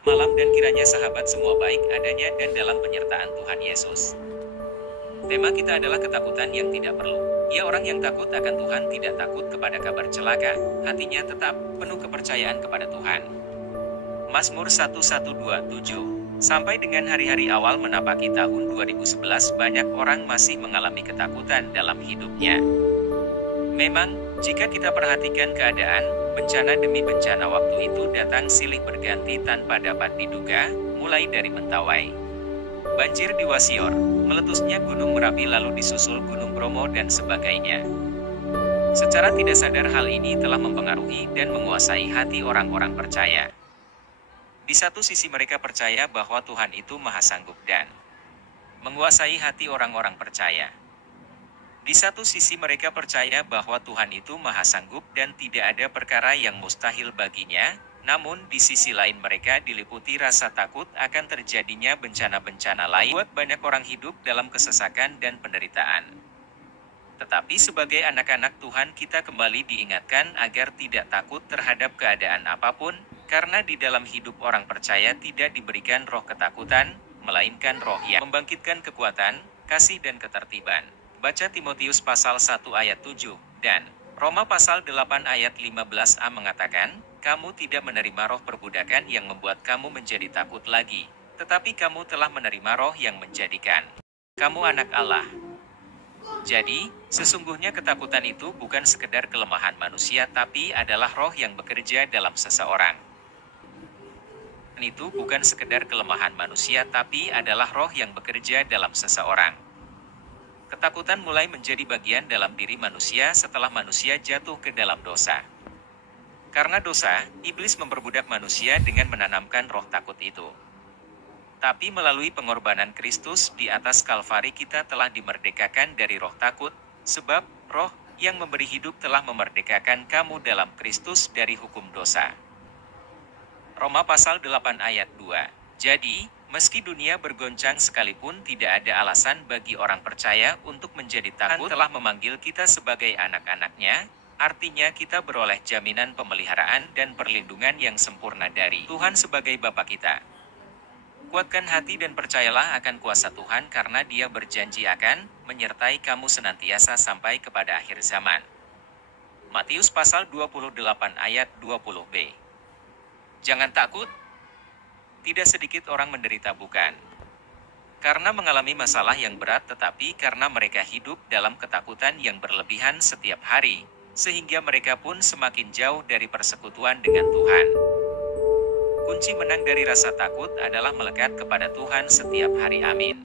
Selamat malam dan kiranya sahabat semua baik adanya dan dalam penyertaan Tuhan Yesus. Tema kita adalah ketakutan yang tidak perlu. Ia orang yang takut akan Tuhan tidak takut kepada kabar celaka, hatinya tetap penuh kepercayaan kepada Tuhan. Mazmur 1127. Sampai dengan hari-hari awal menapaki tahun 2011 banyak orang masih mengalami ketakutan dalam hidupnya. Memang, jika kita perhatikan keadaan, bencana demi bencana waktu itu datang silih berganti tanpa dapat diduga, mulai dari Mentawai, banjir di Wasior, meletusnya Gunung Merapi lalu disusul Gunung Bromo dan sebagainya. Secara tidak sadar hal ini telah mempengaruhi dan menguasai hati orang-orang percaya. Di satu sisi mereka percaya bahwa Tuhan itu maha sanggup dan menguasai hati orang-orang percaya. Di satu sisi mereka percaya bahwa Tuhan itu maha sanggup dan tidak ada perkara yang mustahil baginya, namun di sisi lain mereka diliputi rasa takut akan terjadinya bencana-bencana lain buat banyak orang hidup dalam kesesakan dan penderitaan. Tetapi sebagai anak-anak Tuhan kita kembali diingatkan agar tidak takut terhadap keadaan apapun, karena di dalam hidup orang percaya tidak diberikan roh ketakutan, melainkan roh yang membangkitkan kekuatan, kasih dan ketertiban. Baca Timotius pasal 1 ayat 7, dan Roma pasal 8 ayat 15a mengatakan, kamu tidak menerima roh perbudakan yang membuat kamu menjadi takut lagi, tetapi kamu telah menerima roh yang menjadikan kamu anak Allah. Jadi, sesungguhnya ketakutan itu bukan sekedar kelemahan manusia tapi adalah roh yang bekerja dalam seseorang. Itu bukan sekedar kelemahan manusia tapi adalah roh yang bekerja dalam seseorang. Ketakutan mulai menjadi bagian dalam diri manusia setelah manusia jatuh ke dalam dosa. Karena dosa, iblis memperbudak manusia dengan menanamkan roh takut itu. Tapi melalui pengorbanan Kristus di atas Kalvari kita telah dimerdekakan dari roh takut, sebab roh yang memberi hidup telah memerdekakan kamu dalam Kristus dari hukum dosa. Roma pasal 8 ayat 2. Jadi, meski dunia bergoncang sekalipun tidak ada alasan bagi orang percaya untuk menjadi takut. Telah memanggil kita sebagai anak-anaknya, artinya kita beroleh jaminan pemeliharaan dan perlindungan yang sempurna dari Tuhan sebagai Bapa kita. Kuatkan hati dan percayalah akan kuasa Tuhan karena Dia berjanji akan menyertai kamu senantiasa sampai kepada akhir zaman. Matius pasal 28 ayat 20b. Jangan takut. Tidak sedikit orang menderita bukan karena mengalami masalah yang berat tetapi karena mereka hidup dalam ketakutan yang berlebihan setiap hari, sehingga mereka pun semakin jauh dari persekutuan dengan Tuhan. Kunci menang dari rasa takut adalah melekat kepada Tuhan setiap hari. Amin.